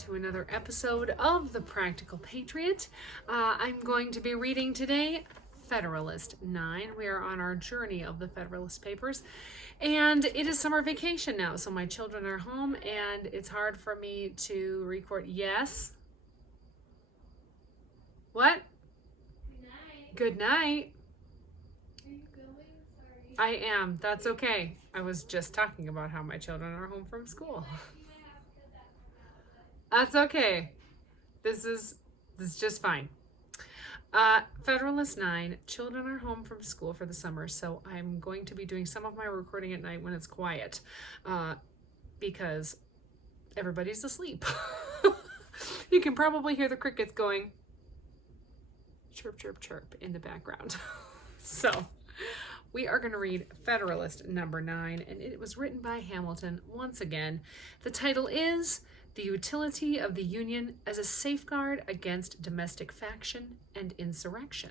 to another episode of The Practical Patriot. I'm going to be reading today Federalist 9. We are on our journey of the Federalist Papers, and it is summer vacation now, so my children are home, and it's hard for me to record. Yes? What? Good night. Good night. Are you going? Sorry. I am. That's okay. I was just talking about how my children are home from school. You might have to cut that part out, That's okay. This is just fine. Federalist 9, children are home from school for the summer, so I'm going to be doing some of my recording at night when it's quiet, because everybody's asleep. You can probably hear the crickets going chirp, chirp, chirp in the background. So we are going to read Federalist number 9, and it was written by Hamilton once again. The title is The Utility of the Union as a Safeguard Against Domestic Faction and Insurrection.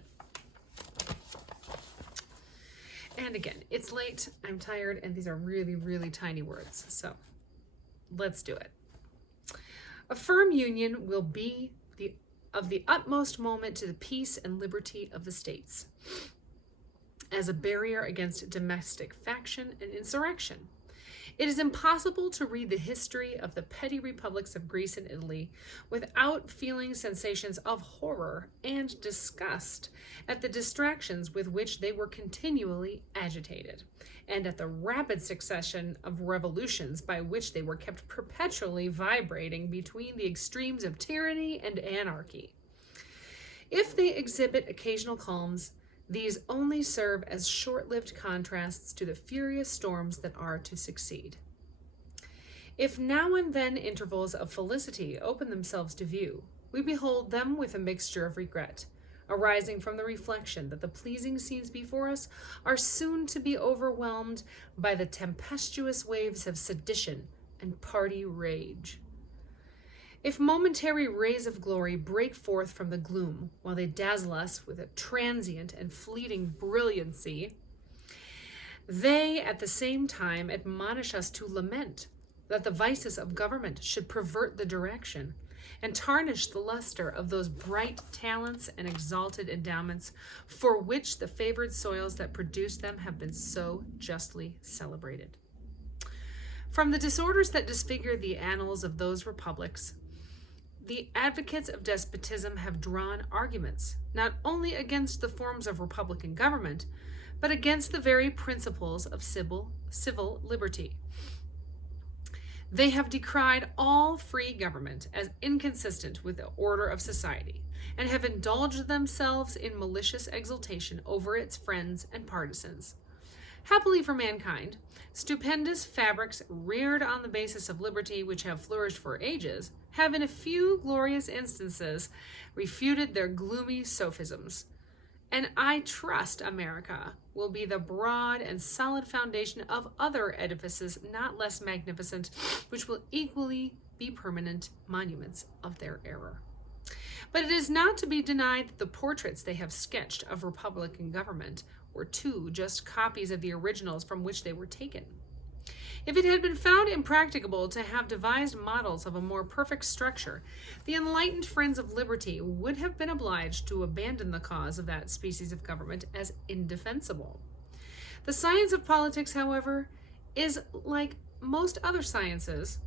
And again, it's late, I'm tired, and these are really, really tiny words, so let's do it. A firm union will be of the utmost moment to the peace and liberty of the states, as a barrier against domestic faction and insurrection. It is impossible to read the history of the petty republics of Greece and Italy without feeling sensations of horror and disgust at the distractions with which they were continually agitated, and at the rapid succession of revolutions by which they were kept perpetually vibrating between the extremes of tyranny and anarchy. If they exhibit occasional calms, these only serve as short-lived contrasts to the furious storms that are to succeed. If now and then intervals of felicity open themselves to view, we behold them with a mixture of regret, arising from the reflection that the pleasing scenes before us are soon to be overwhelmed by the tempestuous waves of sedition and party rage. If momentary rays of glory break forth from the gloom while they dazzle us with a transient and fleeting brilliancy, they at the same time admonish us to lament that the vices of government should pervert the direction and tarnish the luster of those bright talents and exalted endowments for which the favored soils that produced them have been so justly celebrated. From the disorders that disfigure the annals of those republics, the advocates of despotism have drawn arguments, not only against the forms of republican government, but against the very principles of civil liberty. They have decried all free government as inconsistent with the order of society, and have indulged themselves in malicious exultation over its friends and partisans. Happily for mankind, stupendous fabrics reared on the basis of liberty, which have flourished for ages, have in a few glorious instances refuted their gloomy sophisms. And I trust America will be the broad and solid foundation of other edifices not less magnificent, which will equally be permanent monuments of their error. But it is not to be denied that the portraits they have sketched of republican government were too just copies of the originals from which they were taken. If it had been found impracticable to have devised models of a more perfect structure, the enlightened friends of liberty would have been obliged to abandon the cause of that species of government as indefensible. The science of politics, however, is like most other sciences.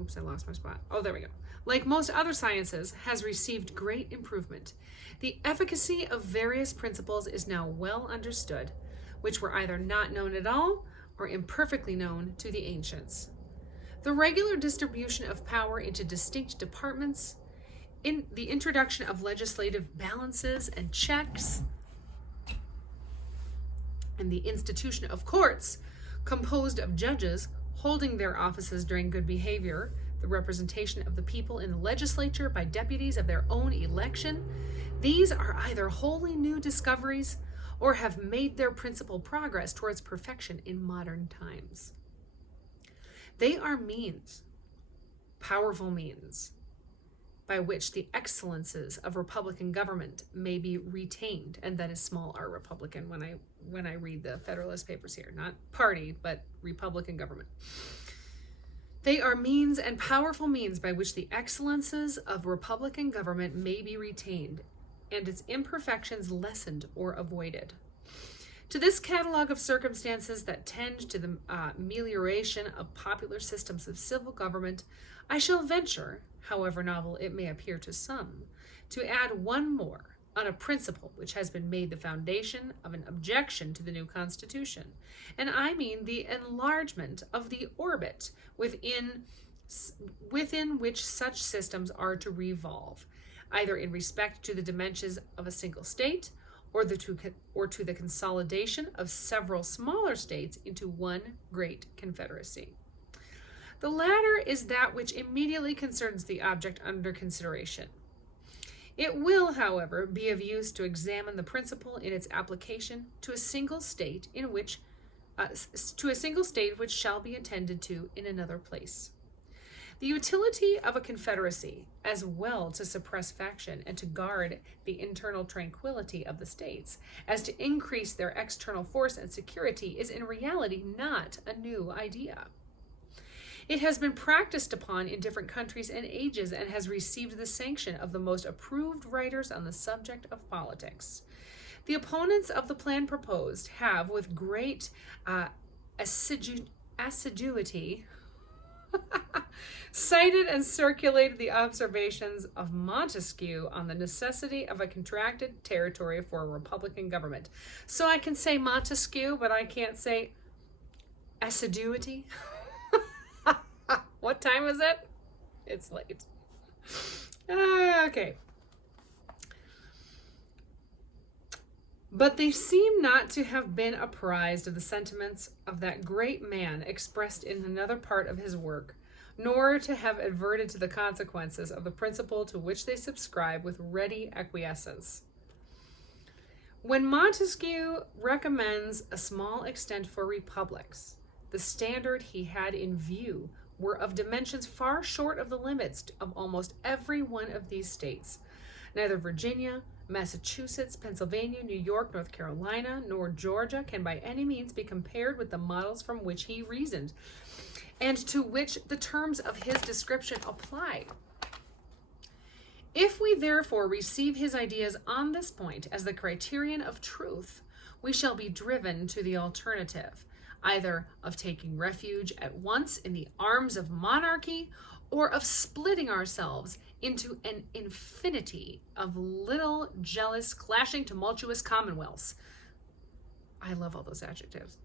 Oops, I lost my spot. Oh, there we go. Like most other sciences, has received great improvement. The efficacy of various principles is now well understood, which were either not known at all or imperfectly known to the ancients. The regular distribution of power into distinct departments, in the introduction of legislative balances and checks, and the institution of courts composed of judges holding their offices during good behavior, the representation of the people in the legislature by deputies of their own election, these are either wholly new discoveries or have made their principal progress towards perfection in modern times. They are means, powerful means, by which the excellences of Republican government may be retained, and that is small r Republican when I read the Federalist Papers here, not party, but Republican government. They are means and powerful means by which the excellences of republican government may be retained and its imperfections lessened or avoided. To this catalog of circumstances that tend to the amelioration of popular systems of civil government, I shall venture, however novel it may appear to some, to add one more, on a principle which has been made the foundation of an objection to the new Constitution, and I mean the enlargement of the orbit within which such systems are to revolve, either in respect to the dimensions of a single state, or to the consolidation of several smaller states into one great confederacy. The latter is that which immediately concerns the object under consideration. It will, however, be of use to examine the principle in its application to a single state which shall be attended to in another place. The utility of a confederacy, as well to suppress faction and to guard the internal tranquility of the states, as to increase their external force and security, is in reality not a new idea. It has been practiced upon in different countries and ages, and has received the sanction of the most approved writers on the subject of politics. The opponents of the plan proposed have, with great assiduity, cited and circulated the observations of Montesquieu on the necessity of a contracted territory for a republican government. So I can say Montesquieu, but I can't say assiduity. What time is it? It's late. Okay. But they seem not to have been apprised of the sentiments of that great man expressed in another part of his work, nor to have adverted to the consequences of the principle to which they subscribe with ready acquiescence. When Montesquieu recommends a small extent for republics, the standard he had in view were of dimensions far short of the limits of almost every one of these states. Neither Virginia, Massachusetts, Pennsylvania, New York, North Carolina, nor Georgia can by any means be compared with the models from which he reasoned, and to which the terms of his description apply. If we therefore receive his ideas on this point as the criterion of truth, we shall be driven to the alternative, either of taking refuge at once in the arms of monarchy, or of splitting ourselves into an infinity of little, jealous, clashing, tumultuous commonwealths. I love all those adjectives.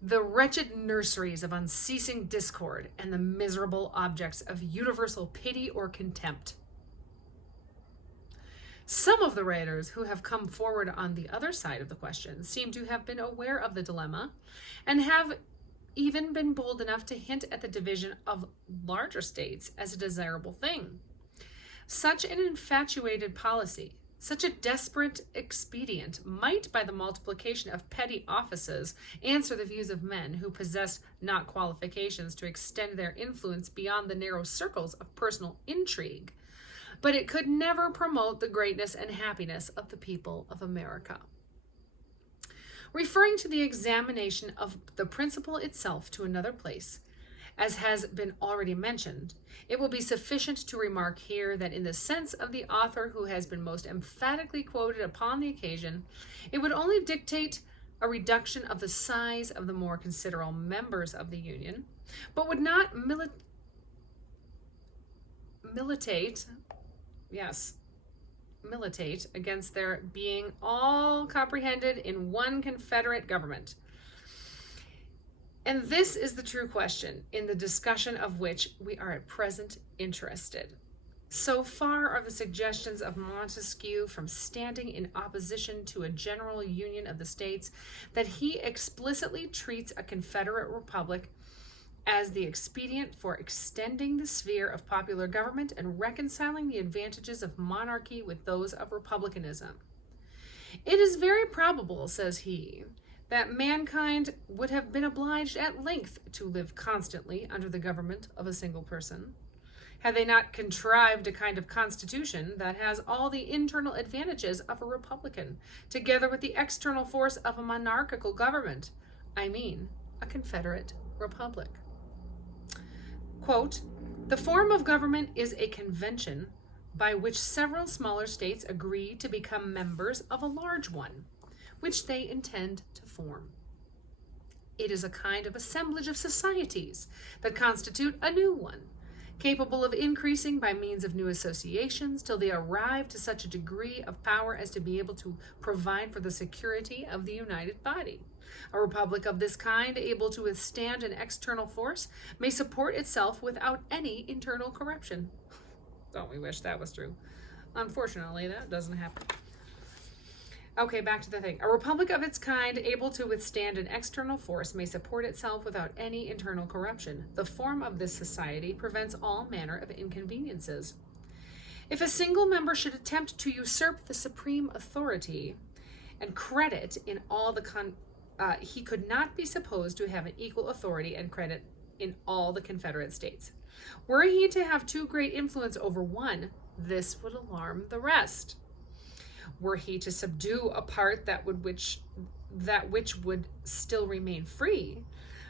The wretched nurseries of unceasing discord, and the miserable objects of universal pity or contempt. Some of the writers who have come forward on the other side of the question seem to have been aware of the dilemma, and have even been bold enough to hint at the division of larger states as a desirable thing. Such an infatuated policy, such a desperate expedient, might, by the multiplication of petty offices, answer the views of men who possess not qualifications to extend their influence beyond the narrow circles of personal intrigue, but it could never promote the greatness and happiness of the people of America. Referring to the examination of the principle itself to another place, as has been already mentioned, it will be sufficient to remark here that in the sense of the author who has been most emphatically quoted upon the occasion, it would only dictate a reduction of the size of the more considerable members of the Union, but would not militate against their being all comprehended in one confederate government. And this is the true question, in the discussion of which we are at present interested. So far are the suggestions of Montesquieu from standing in opposition to a general union of the states, that he explicitly treats a confederate republic as the expedient for extending the sphere of popular government and reconciling the advantages of monarchy with those of republicanism. It is very probable, says he, that mankind would have been obliged at length to live constantly under the government of a single person, had they not contrived a kind of constitution that has all the internal advantages of a republican, together with the external force of a monarchical government, I mean, a confederate republic. Quote, the form of government is a convention by which several smaller states agree to become members of a large one, which they intend to form. It is a kind of assemblage of societies that constitute a new one, capable of increasing by means of new associations till they arrive to such a degree of power as to be able to provide for the security of the united body. A republic of this kind, able to withstand an external force, may support itself without any internal corruption. Don't we wish that was true? Unfortunately, that doesn't happen. Okay, back to the thing. A republic of its kind, able to withstand an external force, may support itself without any internal corruption. The form of this society prevents all manner of inconveniences. If a single member should attempt to usurp the supreme authority and credit in all the he could not be supposed to have an equal authority and credit in all the Confederate States. Were he to have too great influence over one, this would alarm the rest. Were he to subdue a part that which would still remain free,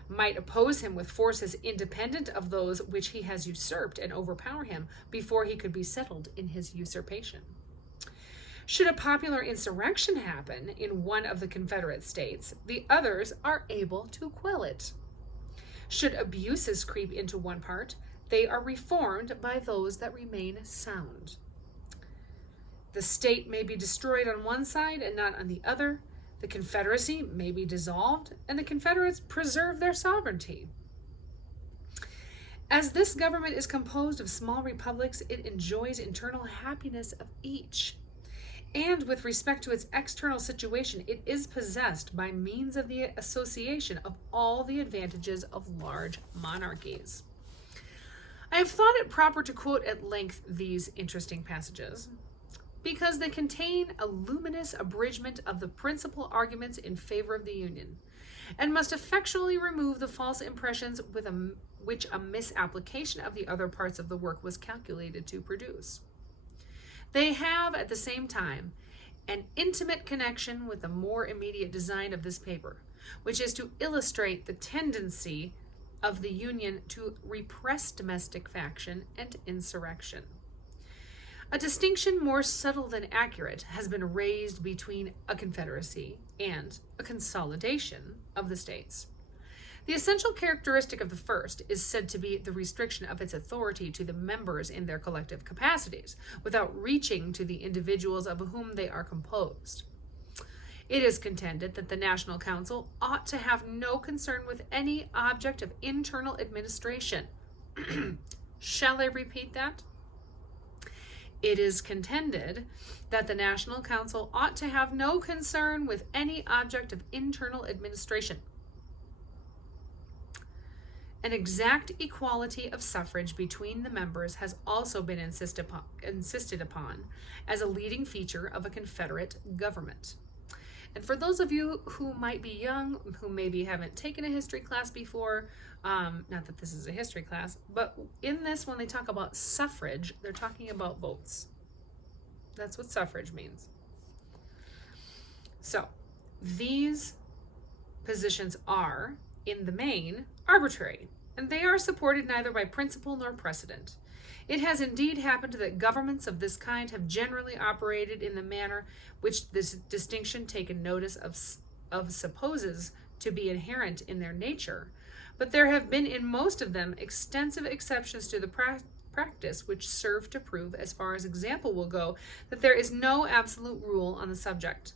might oppose him with forces independent of those which he has usurped and overpower him before he could be settled in his usurpation. Should a popular insurrection happen in one of the Confederate States, the others are able to quell it. Should abuses creep into one part, they are reformed by those that remain sound. The state may be destroyed on one side and not on the other. The Confederacy may be dissolved, and the Confederates preserve their sovereignty. As this government is composed of small republics, it enjoys internal happiness of each. And with respect to its external situation, it is possessed by means of the association of all the advantages of large monarchies. I have thought it proper to quote at length these interesting passages, because they contain a luminous abridgment of the principal arguments in favor of the Union, and must effectually remove the false impressions which a misapplication of the other parts of the work was calculated to produce. They have, at the same time, an intimate connection with the more immediate design of this paper, which is to illustrate the tendency of the Union to repress domestic faction and insurrection. A distinction more subtle than accurate has been raised between a confederacy and a consolidation of the states. The essential characteristic of the first is said to be the restriction of its authority to the members in their collective capacities, without reaching to the individuals of whom they are composed. It is contended that the National Council ought to have no concern with any object of internal administration. Shall I repeat that? It is contended that the National Council ought to have no concern with any object of internal administration. An exact equality of suffrage between the members has also been insisted upon as a leading feature of a Confederate government. And for those of you who might be young, who maybe haven't taken a history class before, not that this is a history class, but in this, when they talk about suffrage, they're talking about votes. That's what suffrage means. So, these positions are, in the main, arbitrary, and they are supported neither by principle nor precedent. It has indeed happened that governments of this kind have generally operated in the manner which this distinction taken notice of supposes to be inherent in their nature, but there have been in most of them extensive exceptions to the practice which serve to prove, as far as example will go, that there is no absolute rule on the subject.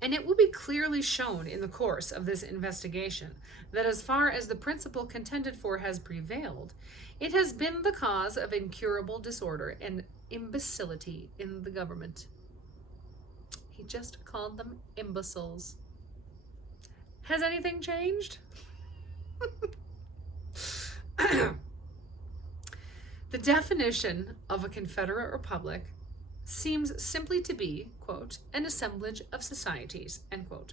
And it will be clearly shown in the course of this investigation that as far as the principle contended for has prevailed, it has been the cause of incurable disorder and imbecility in the government. He just called them imbeciles. Has anything changed? The definition of a Confederate Republic seems simply to be, quote, an assemblage of societies, end quote,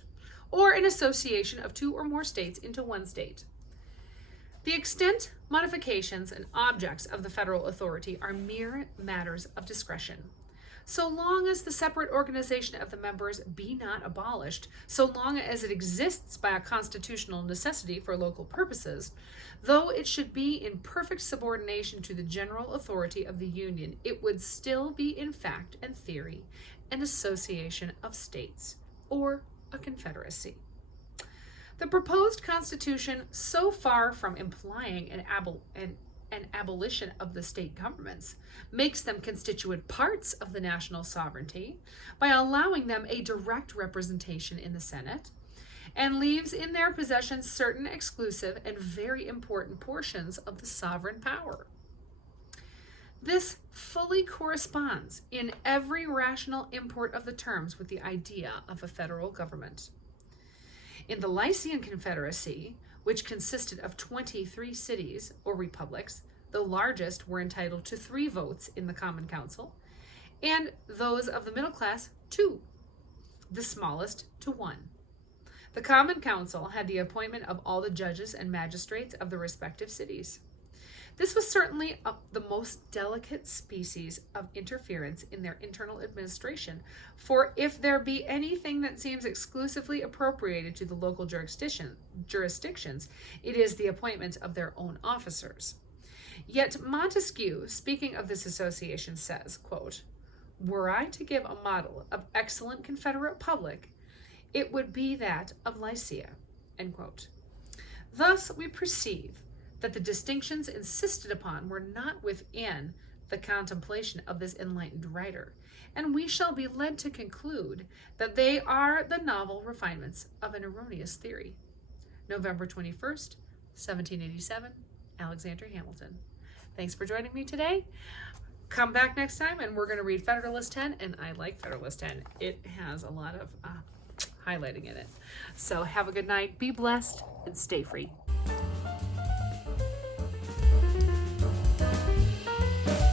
or an association of two or more states into one state. The extent, modifications, and objects of the federal authority are mere matters of discretion. So long as the separate organization of the members be not abolished, so long as it exists by a constitutional necessity for local purposes, though it should be in perfect subordination to the general authority of the Union, it would still be in fact and theory an association of states, or a confederacy. The proposed Constitution, so far from implying an abolition of the state governments, makes them constituent parts of the national sovereignty by allowing them a direct representation in the Senate, and leaves in their possession certain exclusive and very important portions of the sovereign power. This fully corresponds in every rational import of the terms with the idea of a federal government. In the Lycian Confederacy, which consisted of 23 cities or republics, the largest were entitled to 3 votes in the Common Council, and those of the middle class 2, the smallest to 1. The Common Council had the appointment of all the judges and magistrates of the respective cities. This was certainly the most delicate species of interference in their internal administration, for if there be anything that seems exclusively appropriated to the local jurisdictions, it is the appointment of their own officers. Yet Montesquieu, speaking of this association, says, quote, "Were I to give a model of excellent Confederate public, it would be that of Lycia." End quote. Thus we perceive that the distinctions insisted upon were not within the contemplation of this enlightened writer, and we shall be led to conclude that they are the novel refinements of an erroneous theory. November 21st, 1787, Alexander Hamilton. Thanks for joining me today. Come back next time, and we're going to read Federalist 10, and I like Federalist 10. It has a lot of highlighting in it. So have a good night, be blessed, and stay free.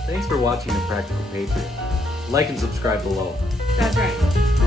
Thanks for watching The Practical Patriot. Like and subscribe below. That's right.